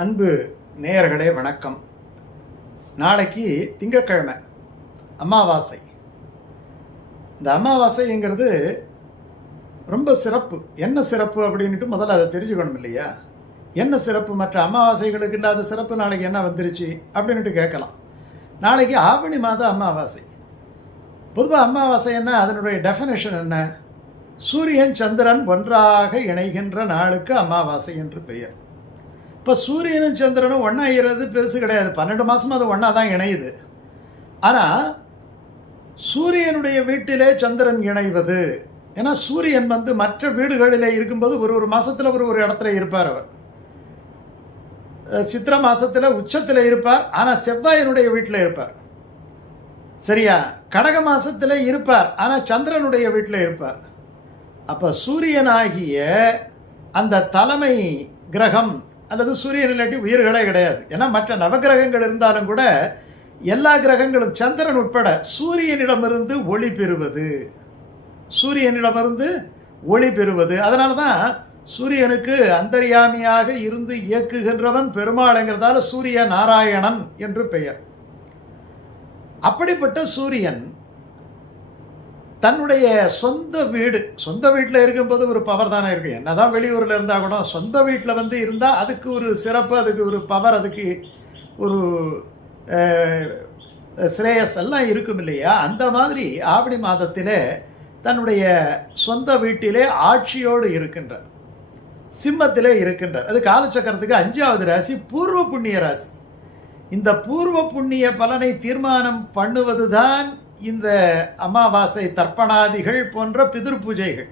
அன்பு நேயர்களே வணக்கம். நாளைக்கு திங்கட்கிழமை அமாவாசை. இந்த அமாவாசைங்கிறது ரொம்ப சிறப்பு. என்ன சிறப்பு அப்படின்ட்டு முதல்ல அதை தெரிஞ்சுக்கணும் இல்லையா? என்ன சிறப்பு? மற்ற அமாவாசைகளுக்கு இல்லாத சிறப்பு நாளைக்கு என்ன வந்துருச்சு அப்படின்ட்டு கேட்கலாம். நாளைக்கு ஆவணி மாத அமாவாசை. பொதுவாக அமாவாசை என்ன? அதனுடைய டெஃபினேஷன் என்ன? சூரியன் சந்திரன் ஒன்றாக இணைகின்ற நாளுக்கு அமாவாசை என்று பெயர். இப்போ சூரியனும் சந்திரனும் ஒன்றா இறது பெருசு கிடையாது. பன்னெண்டு மாதம் அது ஒன்றா தான் இணையுது. ஆனால் சூரியனுடைய வீட்டிலே சந்திரன் இணைவது. ஏன்னா சூரியன் வந்து மற்ற வீடுகளிலே இருக்கும்போது ஒரு ஒரு மாதத்தில் ஒரு ஒரு இடத்துல இருப்பார் அவர். சித்திர மாதத்தில் உச்சத்தில் இருப்பார். ஆனால் செவ்வாயனுடைய வீட்டில் இருப்பார். சரியா? கடக மாதத்தில் இருப்பார். ஆனால் சந்திரனுடைய வீட்டில் இருப்பார். அப்போ சூரியனாகிய அந்த தலைமை கிரகம் அல்லது சூரியன் இல்லாட்டி உயிர்களே கிடையாது. ஏன்னா மற்ற நவகிரகங்கள் இருந்தாலும் கூட எல்லா கிரகங்களும் சந்திரன் உட்பட சூரியனிடமிருந்து ஒளி பெறுவது. சூரியனிடமிருந்து ஒளி பெறுவது. அதனால தான் சூரியனுக்கு அந்தரியாமியாக இருந்து இயக்குகின்றவன் பெருமாளுங்கிறதால சூரிய நாராயணன் என்று பெயர். அப்படிப்பட்ட சூரியன் தன்னுடைய சொந்த வீடு சொந்த வீட்டில் இருக்கும்போது ஒரு பவர் தானே இருக்கு. என்னதான் வெளியூரில் இருந்தால் கூட சொந்த வீட்டில் வந்து இருந்தால் அதுக்கு ஒரு சிறப்பு அதுக்கு ஒரு பவர் அதுக்கு ஒரு சிரேயஸ் ஸ்ரேயஸ் எல்லாம் இருக்கும் இல்லையா? அந்த மாதிரி ஆவணி மாதத்திலே தன்னுடைய சொந்த வீட்டிலே ஆட்சியோடு இருக்கின்றார். சிம்மத்திலே இருக்கின்றார். அது காலச்சக்கரத்துக்கு அஞ்சாவது ராசி பூர்வ புண்ணிய ராசி. இந்த பூர்வ புண்ணிய பலனை தீர்மானம் பண்ணுவது தான் இந்த அமாவாசை தர்ப்பணாதிகள் போன்ற பிதிர் பூஜைகள்.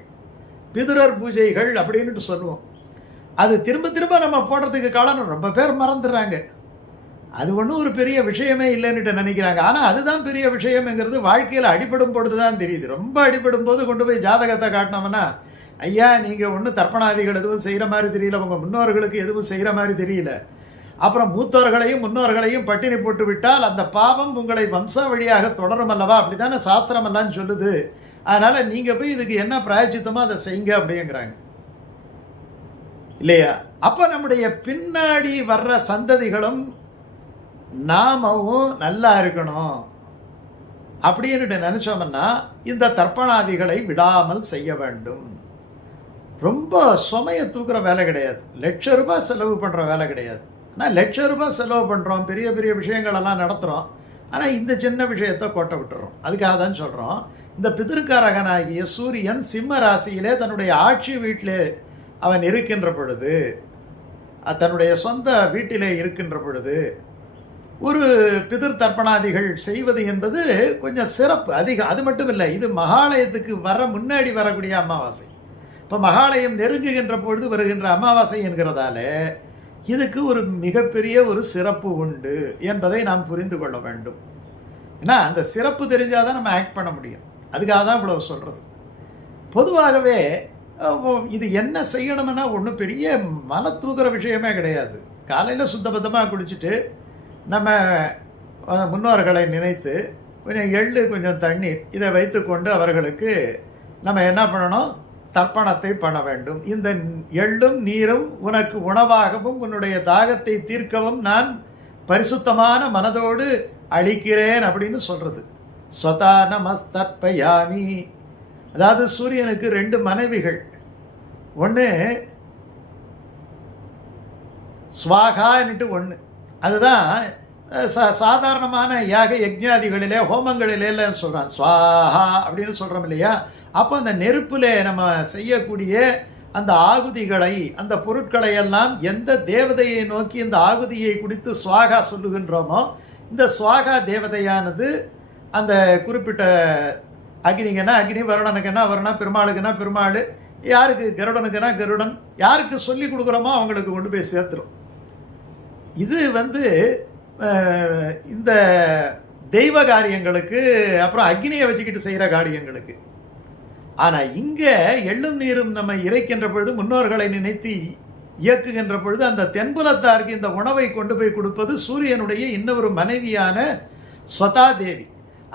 பிதுரர் பூஜைகள் அப்படின்னுட்டு சொல்லுவோம். அது திரும்ப திரும்ப நம்ம போடுறதுக்கு காரணம் ரொம்ப பேர் மறந்துடுறாங்க. அது ஒன்றும் ஒரு பெரிய விஷயமே இல்லைன்னுட்டு நினைக்கிறாங்க. ஆனால் அதுதான் பெரிய விஷயம்ங்கிறது வாழ்க்கையில் அடிபடும் பொழுது தான் தெரியுது. ரொம்ப அடிபடும் போது கொண்டு போய் ஜாதகத்தை காட்டினோம்னா ஐயா நீங்கள் ஒன்றும் தர்ப்பணாதிகள் எதுவும் செய்கிற மாதிரி தெரியல. உங்கள் முன்னோர்களுக்கு எதுவும் செய்கிற மாதிரி தெரியல. அப்புறம் மூத்தோர்களையும் முன்னோர்களையும் பட்டினி போட்டு விட்டால் அந்த பாவம் உங்களை வம்சா வழியாக தொடரும் அல்லவா? அப்படிதானே சாஸ்திரம் எல்லாம் சொல்லுது. அதனால் நீங்கள் போய் இதுக்கு என்ன பிராயச்சித்தமோ அதை செய்யுங்க அப்படிங்கிறாங்க. இல்லையா? அப்போ நம்முடைய பின்னாடி வர்ற சந்ததிகளும் நாமவும் நல்லா இருக்கணும். அப்படின்னு நினச்சோம்னா இந்த தர்ப்பணாதிகளை விடாமல் செய்ய வேண்டும். ரொம்ப சுமையை தூக்குற வேலை கிடையாது. லட்ச ரூபாய் செலவு பண்ணுற வேலை கிடையாது. ஆனால் லட்ச ரூபாய் செலவு பண்ணுறோம் பெரிய பெரிய விஷயங்களெல்லாம் நடத்துகிறோம் ஆனால் இந்த சின்ன விஷயத்தை கோட்டை விட்டுறோம். அதுக்காக தான் சொல்கிறோம் இந்த பிதிருக்காரகனாகிய சூரியன் சிம்ம ராசியிலே தன்னுடைய ஆட்சி வீட்டிலே அவன் இருக்கின்ற பொழுது தன்னுடைய சொந்த வீட்டிலே இருக்கின்ற பொழுது ஒரு பிதிர் தர்ப்பணாதிகள் செய்வது என்பது கொஞ்சம் சிறப்பு. அதிகம் அது மட்டும் இல்லை இது மகாலயத்துக்கு வர முன்னாடி வரக்கூடிய அமாவாசை. இப்போ மகாலயம் நெருங்குகின்ற பொழுது வருகின்ற அமாவாசை என்கிறதால இதுக்கு ஒரு மிகப்பெரிய ஒரு சிறப்பு உண்டு என்பதை நாம் புரிந்து கொள்ள வேண்டும். ஏன்னா அந்த சிறப்பு தெரிஞ்சால் தான் நம்ம ஆக்ட் பண்ண முடியும். அதுக்காக தான் இவ்வளவு சொல்கிறது பொதுவாகவே இது என்ன செய்யணும்னா ஒன்றும் பெரிய மன தூக்குற விஷயமே கிடையாது. காலையில் சுத்தபத்தமாக குளிச்சுட்டு நம்ம முன்னோர்களை நினைத்து கொஞ்சம் எள்ளு கொஞ்சம் தண்ணீர் இதை வைத்துக்கொண்டு அவர்களுக்கு நம்ம என்ன பண்ணணும்? தர்ப்பணத்தை பண்ண வேண்டும். இந்த எள்ளும் நீரும் உனக்கு உணவாகவும் உன்னுடைய தாகத்தை தீர்க்கவும் நான் பரிசுத்தமான மனதோடு அளிக்கிறேன் அப்படின்னு சொல்கிறது ஸ்வதா நமஸ்தர்பயாமி அதாவது சூரியனுக்கு ரெண்டு மனைவிகள். ஒன்று ஸ்வாகான்ட்டு ஒன்று அதுதான் சா சாதாரணமான யாக யஜ்ஞாதிகளிலே ஹோமங்களிலே சொல்கிறான் ஸ்வாஹா அப்படின்னு சொல்கிறோம் இல்லையா? அப்போ அந்த நெருப்பில் நம்ம செய்யக்கூடிய அந்த ஆகுதிகளை அந்த பொருட்களை எல்லாம் எந்த தேவதையை நோக்கி இந்த ஆகுதியை குடித்து சுவாகா சொல்லுகின்றோமோ இந்த சுவாகா தேவதையானது அந்த குறிப்பிட்ட அக்னிக்குன்னா அக்னி வருடனுக்குன்னா வருணன் பெருமாளுக்குன்னா பெருமாள் யாருக்கு கருடனுக்குன்னா கருடன் யாருக்கு சொல்லி கொடுக்குறோமோ அவங்களுக்கு கொண்டு போய் சேர்த்துரும். இது வந்து இந்த தெய்வ காரியங்களுக்கு அப்புறம் அக்னியை வச்சுக்கிட்டு செய்கிற காரியங்களுக்கு. ஆனால் இங்கே எள்ளும் நீரும் நம்ம இறைக்கின்ற பொழுது முன்னோர்களை நினைத்து இயக்குகின்ற பொழுது அந்த தென்புலத்தாருக்கு இந்த உணவை கொண்டு போய் கொடுப்பது சூரியனுடைய இன்னொரு மனைவியான ஸ்வதா தேவி.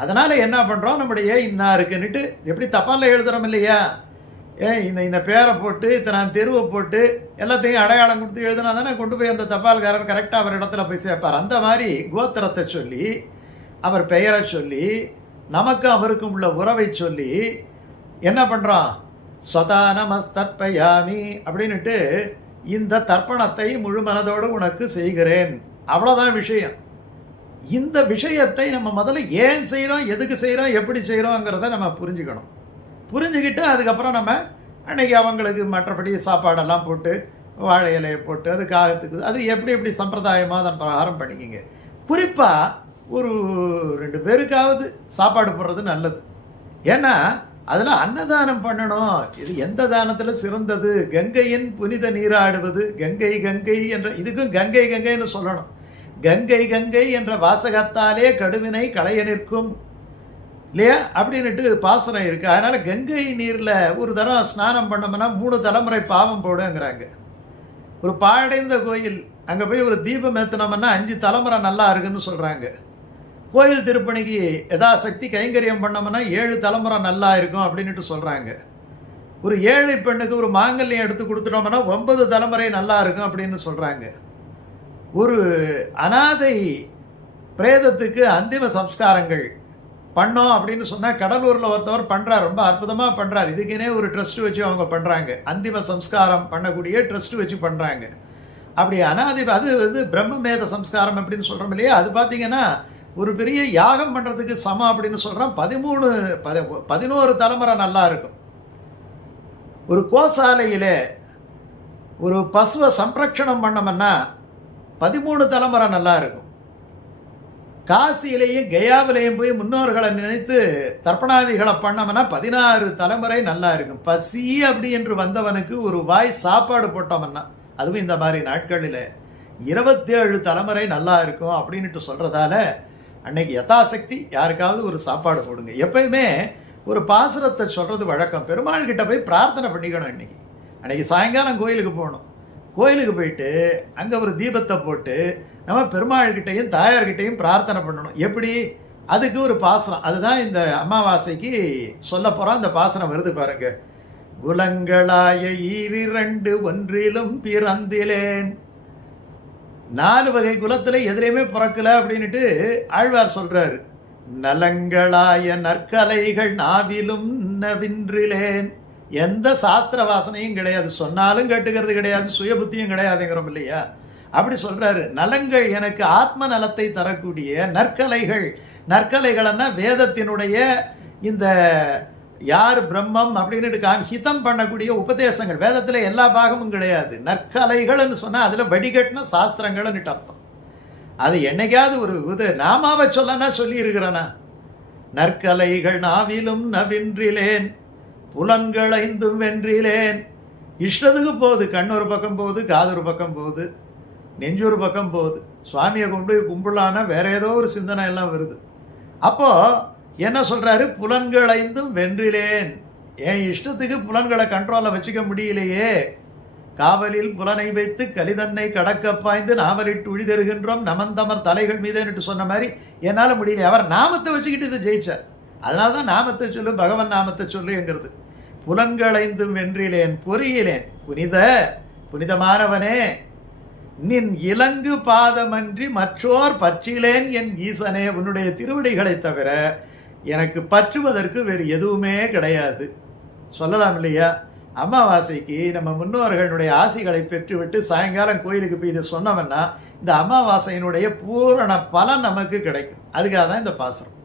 அதனால் என்ன பண்ணுறோம் நம்முடைய இன்னாருக்குன்னுட்டு எப்படி தபாலில் எழுதுகிறோம் இல்லையா? ஏ இந்த இந்த பேரை போட்டு இத்தனை தெருவை போட்டு எல்லாத்தையும் அடையாளம் கொடுத்து எழுதினா தானே கொண்டு போய் அந்த தபால்காரர் கரெக்டாக அவர் இடத்துல போய் சேர்ப்பார். அந்த மாதிரி கோத்திரத்தை சொல்லி அவர் பெயரை சொல்லி நமக்கும் அவருக்கும் உள்ள உறவை சொல்லி என்ன பண்ணுறான் ஸ்வதா நமஸ்தற்பயாமி அப்படின்ட்டு இந்த தர்ப்பணத்தை முழு மனதோடு உனக்கு செய்கிறேன். அவ்வளோதான் விஷயம். இந்த விஷயத்தை நம்ம முதல்ல ஏன் செய்கிறோம் எதுக்கு செய்கிறோம் எப்படி செய்கிறோங்கிறத நம்ம புரிஞ்சுக்கணும். புரிஞ்சுக்கிட்டு அதுக்கப்புறம் நம்ம அன்றைக்கி அவங்களுக்கு மற்றபடி சாப்பாடெல்லாம் போட்டு வாழை இலையை போட்டு அது காகத்துக்கு அது எப்படி எப்படி சம்பிரதாயமாக அதன் பிரகாரம் பண்ணிக்கிங்க. குறிப்பாக ஒரு ரெண்டு பேருக்காவது சாப்பாடு போடுறது நல்லது. ஏன்னா அதில் அன்னதானம் பண்ணணும். இது எந்த தானத்தில் சிறந்தது? கங்கையின் புனித நீராடுவது கங்கை கங்கை என்ற இதுக்கும் கங்கை கங்கைன்னு சொல்லணும். கங்கை கங்கை என்ற வாசகத்தாலே கடுவினை களைய நிற்கும். இல்லையா? அப்படின்னுட்டு பாசனம் இருக்குது அதனால் கங்கை நீரில் ஒரு தரம் ஸ்நானம் பண்ணோம்னா மூணு தலைமுறை பாவம் போடுங்கிறாங்க. ஒரு பாழடைந்த கோயில் அங்கே போய் ஒரு தீபம் ஏற்றினோம்னா அஞ்சு தலைமுறை நல்லா இருக்குன்னு சொல்கிறாங்க கோயில் திருப்பணிக்கு யதாசக்தி கைங்கரியம் பண்ணோம்னா ஏழு தலைமுறை நல்லா இருக்கும் அப்படின்னுட்டு சொல்கிறாங்க ஒரு ஏழை பெண்ணுக்கு ஒரு மாங்கல்யம் எடுத்து கொடுத்துட்டோம்னா ஒன்பது தலைமுறை நல்லா இருக்கும் அப்படின்னு சொல்கிறாங்க ஒரு அனாதை பிரேதத்துக்கு அந்திம சம்ஸ்காரங்கள் பண்ணோம் அப்படின்னு சொன்னால் கடலூரில் ஒருத்தவர் பண்ணுறார் ரொம்ப அற்புதமாக பண்ணுறார் இதுக்குனே ஒரு ட்ரஸ்ட் வச்சு அவங்க பண்ணுறாங்க அந்திம சம்ஸ்காரம் பண்ணக்கூடிய ட்ரஸ்ட் வச்சு பண்ணுறாங்க அப்படி அனாதி அது வந்து பிரம்மமேத சம்ஸ்காரம் அப்படின்னு சொல்கிறோம் இல்லையா? அது பார்த்தீங்கன்னா ஒரு பெரிய யாகம் பண்ணுறதுக்கு சமம் அப்படின்னு சொல்கிறோம் பதிமூணு பதி பதினோரு தலைமுறை நல்லா இருக்கும். ஒரு கோசாலையில் ஒரு பசுவை சம்ரக்ஷணம் பண்ணோம்னா பதிமூணு தலைமுறை நல்லா இருக்கும். காசியிலையும் கயாவிலையும் போய் முன்னோர்களை நினைத்து தர்ப்பணாதிகளை பண்ணோம்னா பதினாறு தலைமுறை நல்லா இருக்கும். பசி அப்படி என்று வந்தவனுக்கு ஒரு வாய் சாப்பாடு போட்டோம்னா அதுவும் இந்த மாதிரி நாட்களில் இருபத்தேழு தலைமுறை நல்லா இருக்கும் அப்படின்ட்டு சொல்கிறதால அன்னைக்கு யதாசக்தி யாருக்காவது ஒரு சாப்பாடு போடுங்க. எப்பயுமே ஒரு பாசுரத்தை சொல்கிறது வழக்கம். பெருமாள் கிட்ட போய் பிரார்த்தனை பண்ணிக்கணும் இன்னைக்கு அன்னைக்கு சாயங்காலம் கோயிலுக்கு போகணும். கோயிலுக்கு போயிட்டு அங்கே ஒரு தீபத்தை போட்டு நம்ம பெருமாள்கிட்டையும் தாயார்கிட்டையும் பிரார்த்தனை பண்ணணும். எப்படி? அதுக்கு ஒரு பாசனம். அதுதான் இந்த அமாவாசைக்கு சொல்ல போகிறோம் அந்த பாசனம் வருது பாருங்க. குலங்களாய ஈரிரண்டு ஒன்றிலும் பிறந்திலேன். நாலு வகை குலத்தில் எதிரையுமே பிறக்கல அப்படின்னுட்டு ஆழ்வார் சொல்கிறார் நலங்களாய நற்கலைகள் நாவிலும் நவின்றிலேன். எந்த சாஸ்திர வாசனையும் கிடையாது. சொன்னாலும் கேட்டுக்கிறது கிடையாது. சுய புத்தியும் கிடையாதுங்கிறோம் இல்லையா? அப்படி சொல்கிறாரு நலங்கள் எனக்கு ஆத்ம நலத்தை தரக்கூடிய நற்கலைகள். நற்கலைகள்னா வேதத்தினுடைய இந்த யார் பிரம்மம் அப்படின்னு காமி ஹிதம் பண்ணக்கூடிய உபதேசங்கள். வேதத்தில் எல்லா பாகமும் கிடையாது. நற்கலைகள்னு சொன்னால் அதில் வடிகட்டின சாஸ்திரங்கள்னு அர்த்தம். அது என்னைக்காவது ஒரு இது நாமாவை சொல்லனா சொல்லியிருக்கிறேனா? நற்கலைகள் நாவிலும் நவின்றிலேன் புலன்கள் ஐந்தும் வென்றிலேன். இஷ்டத்துக்கு போகுது கண் ஒரு பக்கம் போகுது காது ஒரு பக்கம் போகுது. நெஞ்சு ஒரு பக்கம் போகுது. சுவாமியை கொண்டு போய் கும்பிடலான்னா வேற ஏதோ ஒரு சிந்தனை எல்லாம் வருது. அப்போது என்ன சொல்கிறாரு புலன்கள் ஐந்தும் வென்றிலேன். என் இஷ்டத்துக்கு புலன்களை கண்ட்ரோலில் வச்சுக்க முடியலையே. காவலில் புலனை வைத்து கலிதன்னை கடக்க பாய்ந்து நாவலிட்டு உழிதருகின்றோம் நமந்தமர் தலைகள் மீதேன்னுட்டு சொன்ன மாதிரி என்னால் முடியல அவர் நாமத்தை வச்சுக்கிட்டு இதை ஜெயிச்சார். அதனால தான் நாமத்தை சொல்லு பகவன் நாமத்தை சொல்லுங்கிறது புலன்களைந்தும் வென்றிலேன் பொறியிலேன். புனித புனிதமானவனே. நின் இலங்கு பாதமன்றி மற்றோர் பற்றிலேன் என் ஈசனே உன்னுடைய திருவடிகளை தவிர எனக்கு பற்றுவதற்கு வேறு எதுவுமே கிடையாது. சொல்லலாம் இல்லையா? அமாவாசைக்கு நம்ம முன்னோர்களுடைய ஆசைகளை பெற்றுவிட்டு சாயங்காலம் கோயிலுக்கு போய் இதை சொன்னோம்னா இந்த அமாவாசையினுடைய பூரண பலன் நமக்கு கிடைக்கும். அதுக்காக தான் இந்த பாசுரம்.